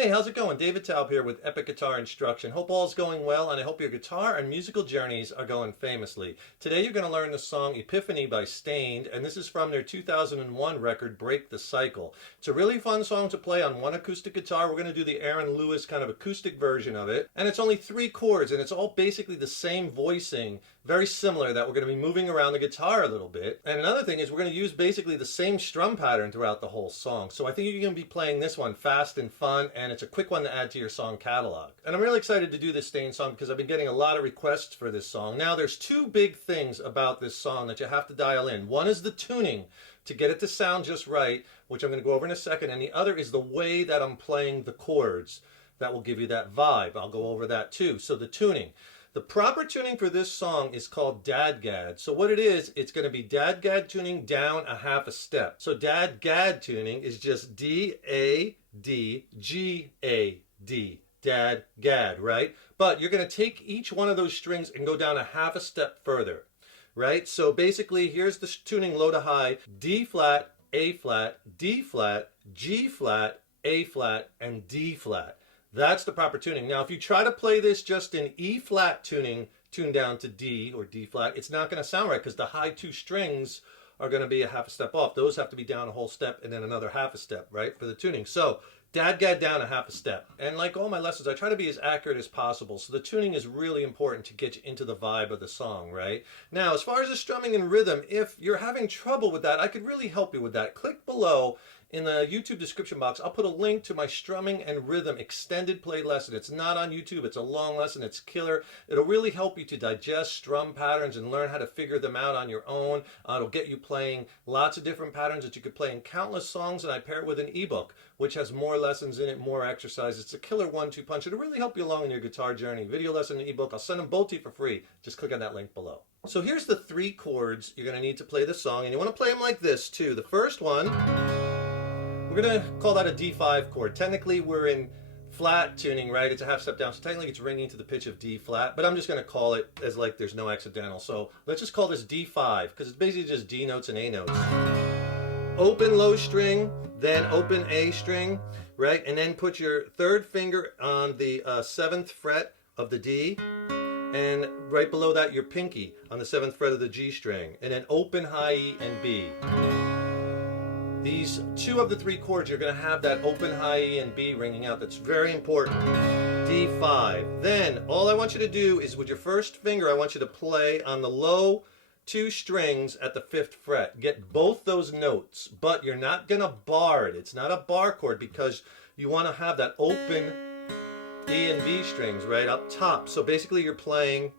Hey, how's it going? David Taub here with Epic Guitar Instruction. Hope all's going well, and I hope your guitar and musical journeys are going famously. Today you're going to learn the song Epiphany by Stained, and this is from their 2001 record, Break the Cycle. It's a really fun song to play on one acoustic guitar. We're going to do the Aaron Lewis kind of acoustic version of it, and it's only 3 chords, and it's all basically the same voicing, very similar, that we're going to be moving around the guitar a little bit. And another thing is we're going to use basically the same strum pattern throughout the whole song. So I think you're going to be playing this one fast and fun, and it's a quick one to add to your song catalog. And I'm really excited to do this Stained song because I've been getting a lot of requests for this song. Now there's 2 big things about this song that you have to dial in. One is the tuning to get it to sound just right, which I'm going to go over in a second, and the other is the way that I'm playing the chords. That will give you that vibe. I'll go over that too. So the tuning. The proper tuning for this song is called Dadgad. So what it is, it's going to be Dadgad tuning down a half a step. So Dadgad tuning is just D-A-D-G-A-D. Dadgad, right? But you're going to take each one of those strings and go down a half a step further, right? So basically, here's the tuning low to high: D flat, A flat, D flat, G flat, A flat, and D flat. That's the proper tuning. Now, if you try to play this just in E flat tuning, tuned down to D or D flat, it's not going to sound right because the high 2 strings are going to be a half a step off. Those have to be down a whole step and then another half a step, right, for the tuning. So, Dadgad down a half a step. And like all my lessons, I try to be as accurate as possible. So the tuning is really important to get you into the vibe of the song, right? Now, as far as the strumming and rhythm, if you're having trouble with that, I could really help you with that. Click below in the YouTube description box. I'll put a link to my strumming and rhythm extended play lesson. It's not on YouTube. It's a long lesson. It's killer. It'll really help you to digest strum patterns and learn how to figure them out on your own. It'll get you playing lots of different patterns that you could play in countless songs, and I pair it with an ebook, which has more lessons in it, more exercises. It's a killer 1-2 punch. It'll really help you along in your guitar journey. Video lesson and ebook. I'll send them both to you for free. Just click on that link below. So here's the 3 chords you're going to need to play the song, and you want to play them like this too. The first one, we're going to call that a D5 chord. Technically, we're in flat tuning, right? It's a half step down, so technically it's ringing to the pitch of D flat, but I'm just going to call it as like there's no accidental. So let's just call this D5, because it's basically just D notes and A notes. Open low string, then open A string, right? And then put your 3rd finger on the 7th fret of the D, and right below that your pinky on the 7th fret of the G string, and then open high E and B. These 2 of the 3 chords, you're going to have that open high E and B ringing out. That's very important. D5. Then all I want you to do is with your 1st finger, I want you to play on the low 2 strings at the 5th fret. Get both those notes, but you're not going to bar it. It's not a bar chord because you want to have that open E and B strings right up top. So basically you're playing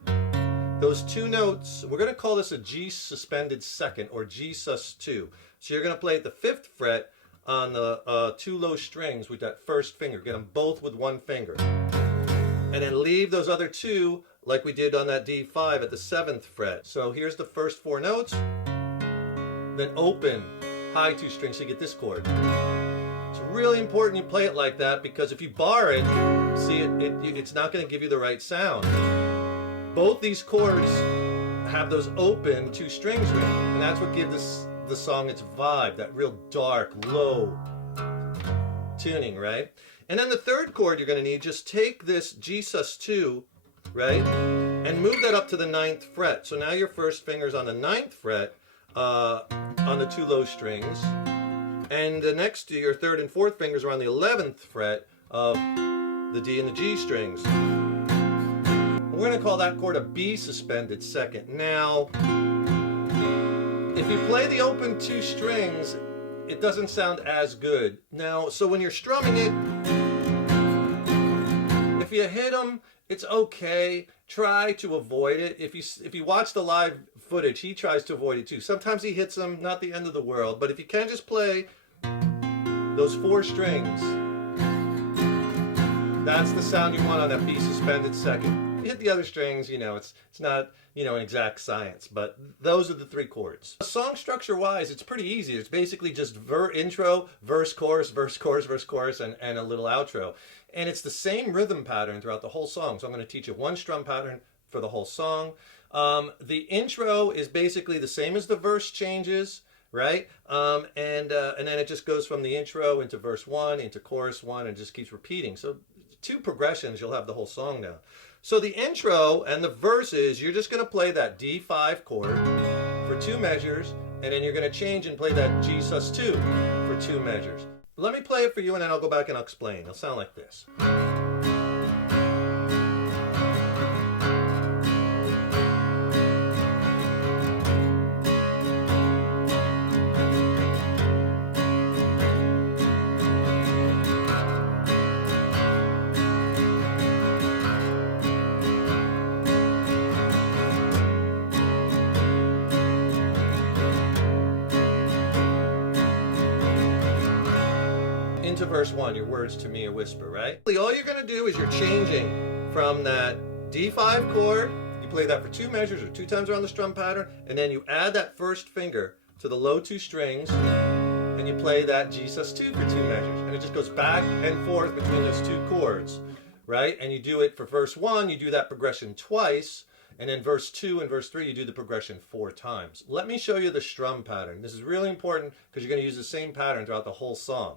those 2 notes. We're going to call this a G suspended 2nd, or G sus2. So you're going to play at the 5th fret on the 2 low strings with that 1st finger. Get them both with 1 finger. And then leave those other 2 like we did on that D5 at the 7th fret. So here's the first 4 notes. Then open high 2 strings, so you get this chord. It's really important you play it like that, because if you bar it, see, it's not going to give you the right sound. Both these chords have those open 2 strings ring, and that's what gives the song its vibe, that real dark, low tuning, right? And then the 3rd chord you're going to need, just take this G sus2, right, and move that up to the 9th fret. So now your 1st finger's on the 9th fret on the 2 low strings, and the next to your 3rd and 4th fingers are on the 11th fret of the D and the G strings. We're going to call that chord a B suspended 2nd. Now, if you play the open 2 strings, it doesn't sound as good. Now, so when you're strumming it, if you hit them, it's okay. Try to avoid it. If you watch the live footage, he tries to avoid it too. Sometimes he hits them, not the end of the world. But if you can just play those 4 strings, that's the sound you want on that B suspended 2nd. You hit the other strings, it's not, an exact science, but those are the 3 chords. Song structure wise, it's pretty easy. It's basically just intro, verse, chorus, verse, chorus, verse, chorus, and a little outro. And it's the same rhythm pattern throughout the whole song. So I'm going to teach you 1 strum pattern for the whole song. The intro is basically the same as the verse changes, right? And then it just goes from the intro into verse 1, into chorus 1, and just keeps repeating. So 2 progressions, you'll have the whole song now. So the intro and the verses, you're just going to play that D5 chord for 2 measures, and then you're going to change and play that G sus2 for 2 measures. Let me play it for you, and then I'll go back and I'll explain. It'll sound like this. Into verse 1, your words to me a whisper, right? All you're going to do is you're changing from that D5 chord, you play that for 2 measures or 2 times around the strum pattern, and then you add that first finger to the low 2 strings, and you play that G sus2 for 2 measures. And it just goes back and forth between those 2 chords, right? And you do it for verse 1, you do that progression twice, and then verse 2 and verse 3, you do the progression 4 times. Let me show you the strum pattern. This is really important because you're going to use the same pattern throughout the whole song.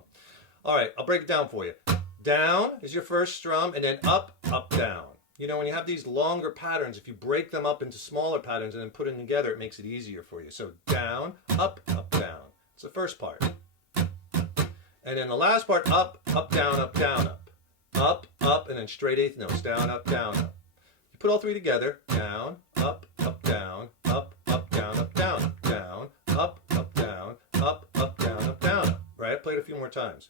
All right, I'll break it down for you. Down is your first strum, and then up, up, down. You know, when you have these longer patterns, if you break them up into smaller patterns and then put them together, it makes it easier for you. So down, up, down. It's the first part. And then the last part, up, down, up, down, up. Up, and then straight 8th notes, down, up, down, up. You put all 3 together, down, up, down, up, down, up, down, up, down, up, down, up, down, up, down, up. Right? Play it a few more times.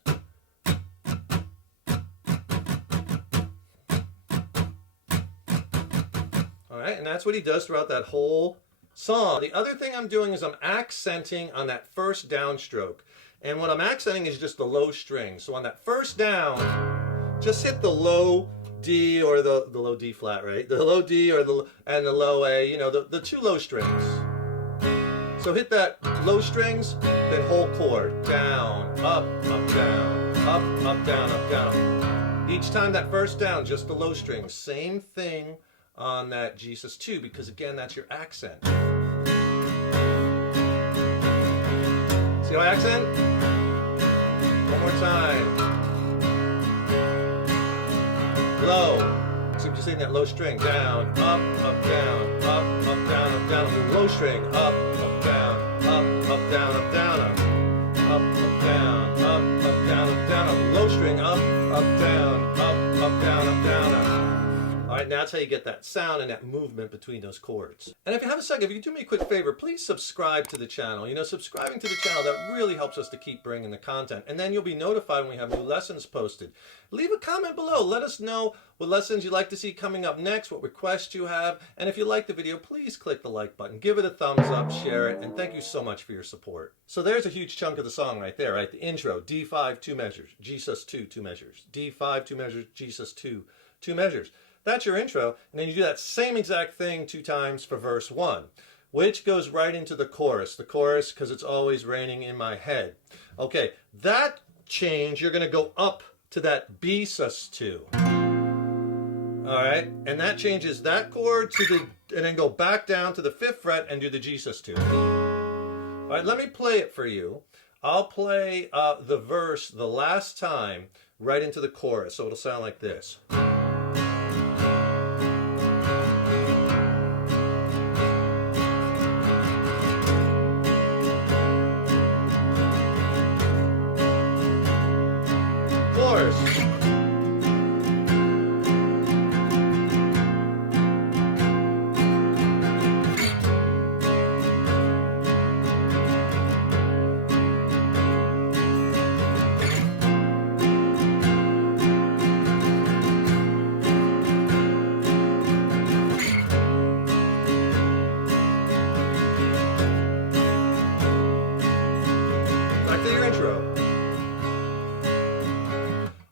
All right, and that's what he does throughout that whole song. The other thing I'm doing is I'm accenting on that first downstroke. And what I'm accenting is just the low string. So on that first down, just hit the low D or the low D flat, right? The low D or the low A, you know, the 2 low strings. So hit that low strings, then whole chord. Down, up, down, up, down, up, down. Each time that first down, just the low strings. Same thing on that G sus2, because again, that's your accent. See how I accent? One more time. Low. So just hitting that low string. Down, up, down, up, down, up, down. Low string. Up, down, up, down, up, down, up. Up, down, up, down, up, down, up. Low string. Up, down, down, up, down, up. All right, now that's how you get that sound and that movement between those chords. And if you have a second, if you could do me a quick favor, please subscribe to the channel. You know, subscribing to the channel, that really helps us to keep bringing the content. And then you'll be notified when we have new lessons posted. Leave a comment below. Let us know what lessons you'd like to see coming up next, what requests you have. And if you like the video, please click the like button. Give it a thumbs up, share it, and thank you so much for your support. So there's a huge chunk of the song right there, right? The intro, D5, 2 measures, G sus2, 2 measures, D5, 2 measures, G sus2, 2 measures. That's your intro, and then you do that same exact thing 2 times for verse 1, which goes right into the chorus. The chorus, because it's always raining in my head. Okay, that change, you're going to go up to that B sus2. All right, and that changes that chord to the, and then go back down to the 5th fret and do the G sus2. All right, let me play it for you. I'll play the verse the last time right into the chorus, so it'll sound like this. Back to your intro.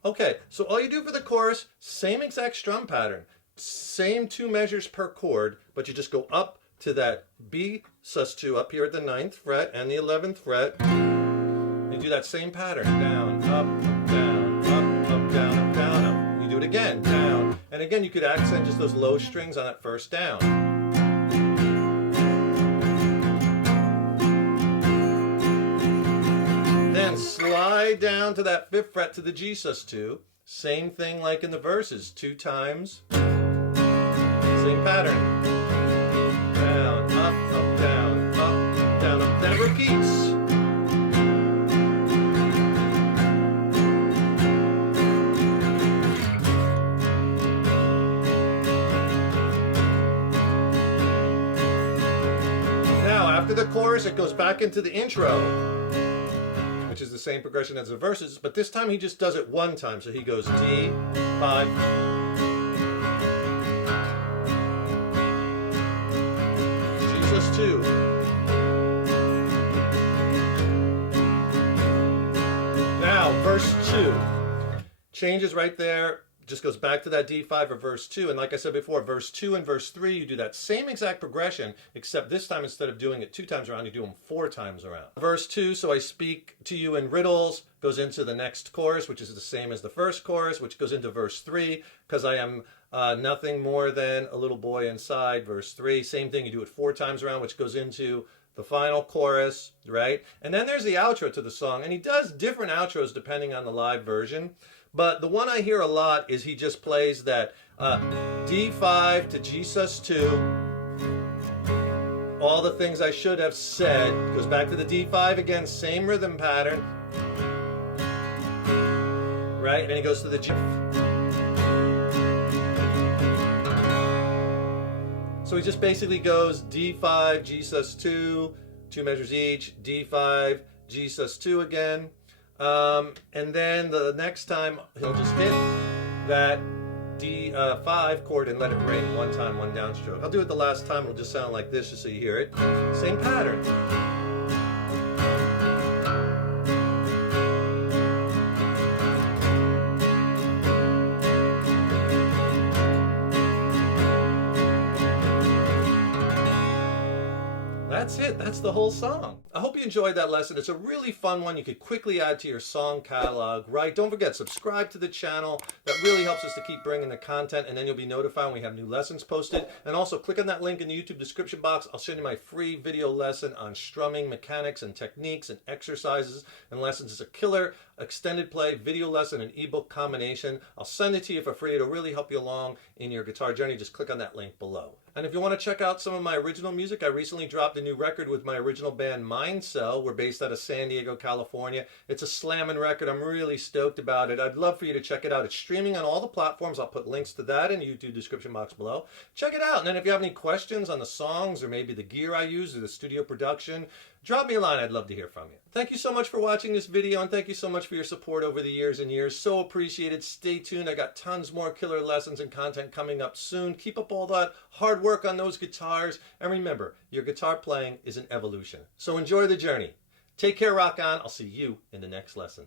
Okay, so all you do for the chorus, same exact strum pattern, same 2 measures per chord, but you just go up to that B sus2 up here at the 9th fret and the 11th fret. You do that same pattern, down, up, down, up, down, up, down, up. You do it again, down, and again you could accent just those low strings on that first down. way down to that 5th fret to the G sus2. Same thing like in the verses, 2 times. Same pattern. Down, up, down, up, down, up. Then it repeats. Now, after the chorus, it goes back into the intro, which is the same progression as the verses, but this time he just does it 1 time. So he goes D, 5, G sus2. Now, verse 2 changes right there. Just goes back to that D5 or verse 2. And like I said before, verse 2 and verse 3, you do that same exact progression, except this time instead of doing it 2 times around, you do them 4 times around. Verse 2, so I speak to you in riddles, goes into the next chorus, which is the same as the first chorus, which goes into verse 3, because I am nothing more than a little boy inside, verse 3. Same thing, you do it 4 times around, which goes into the final chorus, right? And then there's the outro to the song, and he does different outros depending on the live version. But the one I hear a lot is he just plays that D5 to G sus2. All the things I should have said. Goes back to the D5 again, same rhythm pattern. Right? And then he goes to the G. So he just basically goes D5, G sus2, 2 measures each, D5, G sus2 again. And then the next time he'll just hit that D5 chord and let it ring 1 time, 1 downstroke. I'll do it the last time, it'll just sound like this just so you hear it. Same pattern. That's it. That's the whole song. I hope you enjoyed that lesson. It's a really fun one. You could quickly add to your song catalog, right? Don't forget, subscribe to the channel. That really helps us to keep bringing the content, and then you'll be notified when we have new lessons posted. And also, click on that link in the YouTube description box. I'll send you my free video lesson on strumming mechanics and techniques and exercises and lessons. It's a killer extended play video lesson and ebook combination. I'll send it to you for free. It'll really help you along in your guitar journey. Just click on that link below. And if you want to check out some of my original music, I recently dropped a new record with my original band Mindcell. We're based out of San Diego, California. It's a slamming record. I'm really stoked about it. I'd love for you to check it out. It's streaming on all the platforms. I'll put links to that in the YouTube description box below. Check it out. And then if you have any questions on the songs or maybe the gear I use or the studio production, drop me a line. I'd love to hear from you. Thank you so much for watching this video, and thank you so much for your support over the years and years. So appreciated. Stay tuned. I got tons more killer lessons and content coming up soon. Keep up all that hard work on those guitars. And remember, your guitar playing is an evolution. So enjoy the journey. Take care, rock on. I'll see you in the next lesson.